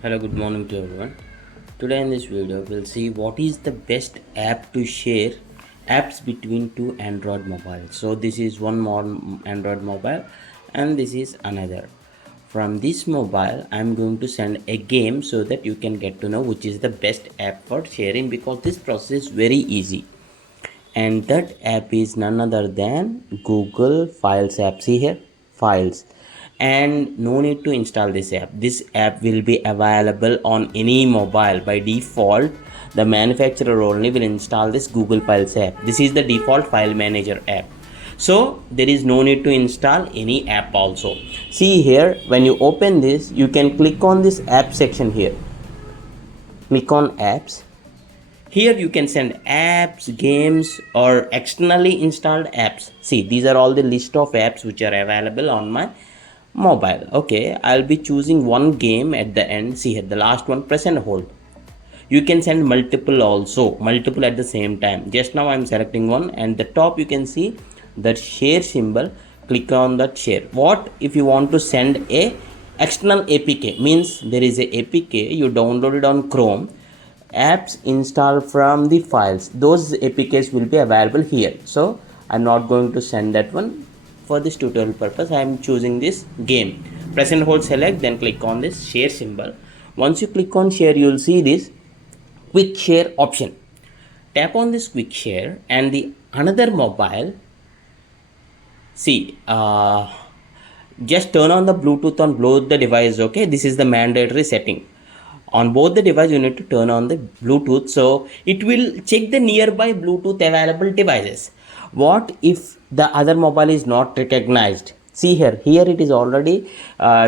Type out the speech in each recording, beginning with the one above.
Hello, good morning to everyone. Today in this video we'll see what is the best app to share apps between two Android mobiles. So this is one more Android mobile and this is another. From this mobile I'm going to send a game so that you can get to know which is the best app for sharing, because this process is very easy. And that app is none other than Google Files app. See here, Files. And no need to install this app. This app will be available on any mobile by default. The manufacturer only will install this Google Files app. This is the default file manager app, so there is no need to install any app also. See here, when you open this, you can click on this app section here. Click on apps. Here you can send apps, games, or externally installed apps. See, these are all the list of apps which are available on my mobile. Okay, I'll be choosing one game at the end. See here, the last one, press and hold. You can send multiple also, multiple at the same time. Just now I'm selecting one, and the top you can see that share symbol. Click on that share. What if you want to send a external APK? Means there is a APK you downloaded on Chrome, apps installed from the files, those APKs will be available here. So I'm not going to send that one. For this tutorial purpose I am choosing this game. Press and hold, select, then click on this share symbol. Once you click on share, you will see this quick share option. Tap on this quick share and the another mobile. See, just turn on the Bluetooth on both the device. Okay, this is the mandatory setting. On both the device you need to turn on the Bluetooth, so it will check the nearby Bluetooth available devices. What if the other mobile is not recognized? See here it is already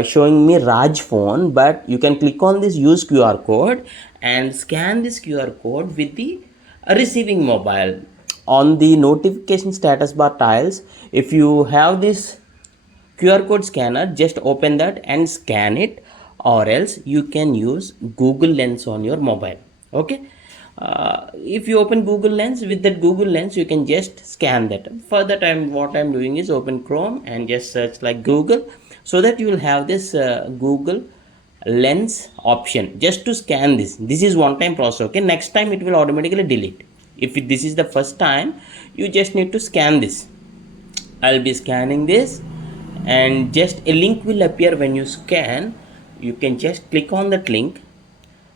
showing me Raj phone, but you can click on this use QR code and scan this QR code with the receiving mobile. On the notification status bar tiles, if you have this QR code scanner, just open that and scan it, or else you can use Google Lens on your mobile. Okay, if you open Google Lens, with that Google Lens you can just scan that. For that what I'm doing is open Chrome and just search like Google, so that you will have this Google Lens option just to scan this. This is one time process. Okay, next time it will automatically delete. If this is the first time, you just need to scan this. I'll be scanning this, and just a link will appear when you scan. You can just click on that link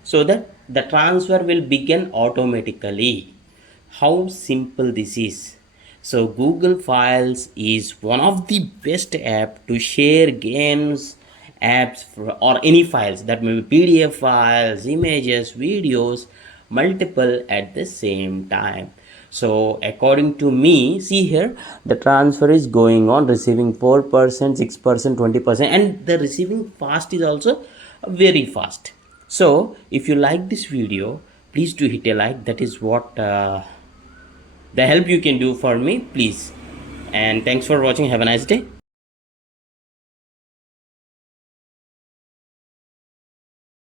so that the transfer will begin automatically. How simple this is. So Google Files is one of the best app to share games, apps, or any files, that may be PDF files, images, videos, multiple at the same time. So according to me, see here, the transfer is going on, receiving 4%, 6%, 20%, and the receiving fast is also very fast. So if you like this video, please do hit a like. That is what the help you can do for me, please. And thanks for watching. Have a nice day.